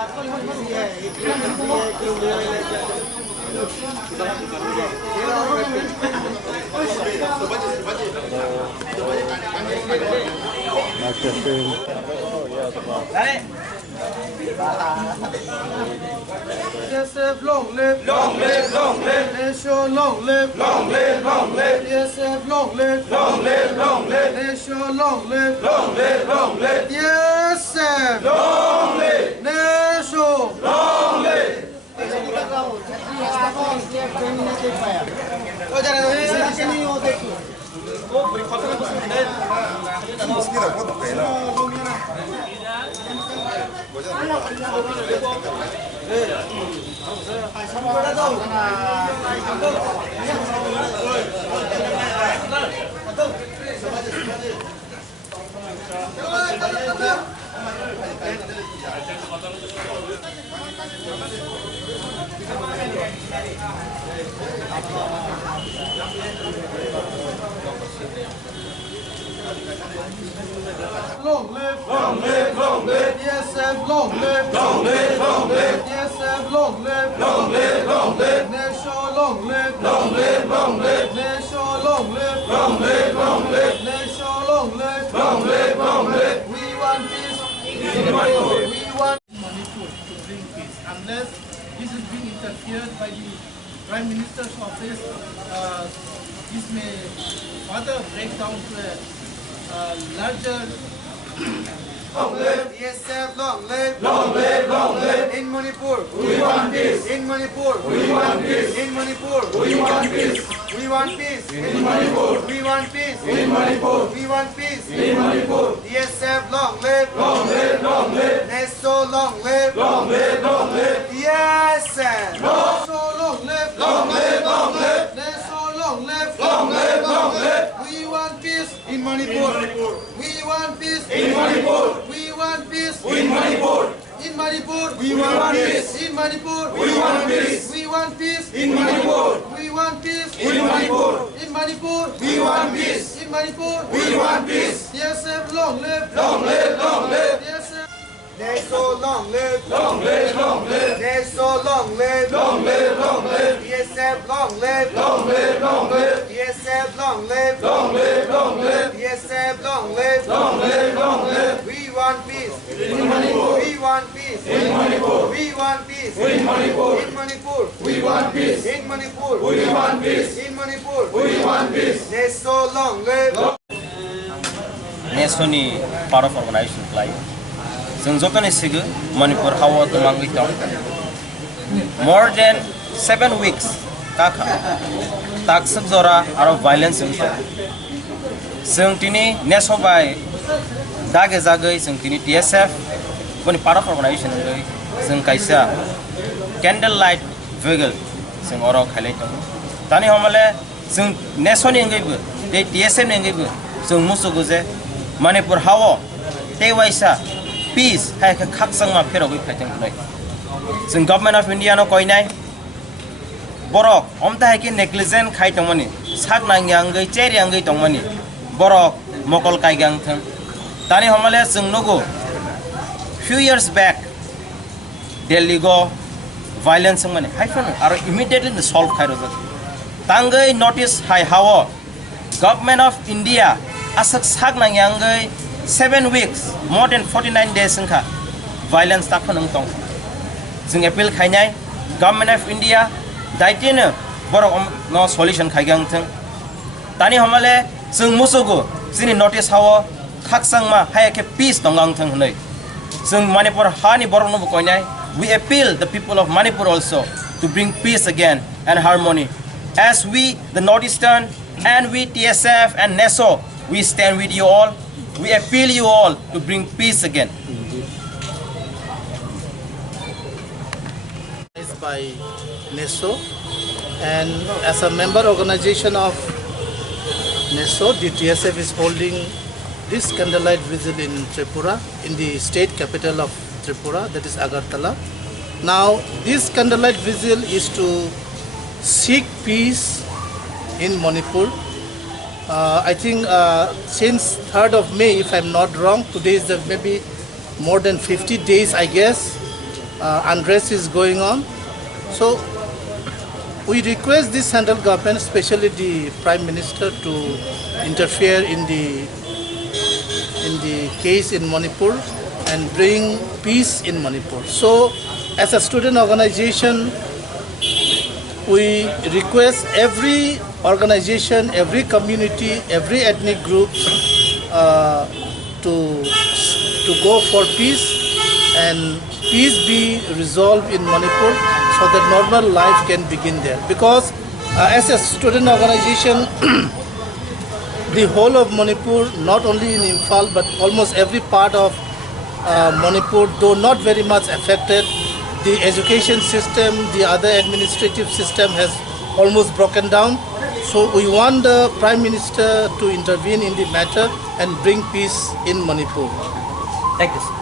Yes, long live, long live, long live. Nation, long live, long live, long live. Yes, long live, long live, long live. Nation, long live, long live, long live. Yes, long live. Nation, long live. Long live, long live, long live. Yes, long live, long live, long live. Yes, long live, long live, long live. Nation, long live, long live, long live. Nation, long live, long live, long live. Nation, long live, long live, long live. We want peace in Manipur. We want Manipur to bring peace. Unless this is being interfered by the Prime Minister's office, this may further break down to a larger. long live. Yes, long live, long live, long live. In Manipur, we want peace. In Manipur, we want peace. In Manipur, we want peace. We want peace. In Manipur, we want peace. In Manipur, we want peace. In Manipur, yes, long live, long live, long live. Neso, long live, long live, long live. Yes, long live, long live, long live. Neso, long live, long live, long live. We want peace in Manipur. We want peace in Manipur. We want peace in Manipur. In Manipur, we want peace. In Manipur, we want peace. We want peace in Manipur. We want peace in Manipur. In Manipur, we want peace. In Manipur, we want peace. Yes, long live, long live, long live. Yes, Neso, long live, long live, long live. Neso, long live, long live, long live. Yes, long live, long live, long live. Yes, long live, long live, long live. Yes, long live, long live, long live. We want peace in Manipur. We want peace in Manipur. We want peace in Manipur. In Manipur, we want peace. In Manipur, we want peace. In Manipur, we want peace. Neso, long live. Nesoni part of organization play. Sengjotan isigu Manipur hawa tumangwi tong. More than 7 weeks kaka taksuk zora aro violence sengto. Sengtini nesobai dage zagai sengtini TSF koni part of organization ngai seng kaisa candlelight vigil seng oro khalai tong. Tani hamale seng nesoni ngai bu te TSF ngai bu seng musugu je Manipur hawa te waisa peace hai ka khaksang ma phero goi phaiteng nai sing government of India no koi nai borok omta hai ki negligent khai tongmani sak nang yang gai cher yang gai tongmani borok mokol kai gang thang tani hamale sing nogo few years back Delhi go violence mane hai phano aro immediately solve khai roja tangai notice hai hawa government of India asak sak nang yang gai 7 weeks, more than 49 days sengka violence tak pun tong. Seng appeal khainai government of India daitine borok no solution khaigang thang. Tani hamale seng musugo sini notice hawa khaksang ma hayake peace tongang thang hunai. Seng Manipur hani borok no koinai. We appeal the people of Manipur also to bring peace again and harmony. As we the Northeastern and we TSF and NESO, we stand with you all. We appeal you all to bring peace again. By NESO, and as a member organization of NESO, the TSF is holding this candlelight vigil in Tripura, in the state capital of Tripura, that is Agartala. Now, this candlelight vigil is to seek peace in Manipur. I think since 3rd of May, if I'm not wrong, today is maybe more than 50 days, I guess. unrest is going on. So we request the central government, especially the Prime Minister, to interfere in the case in Manipur and bring peace in Manipur. So as a student organization, we request every organization, every community, every ethnic group to go for peace, and peace be resolved in Manipur so that normal life can begin there. Because as a student organization, the whole of Manipur, not only in Imphal but almost every part of Manipur, though not very much affected, the education system, the other administrative system has almost broken down. So we want the Prime Minister to intervene in the matter and bring peace in Manipur. Thank you, sir.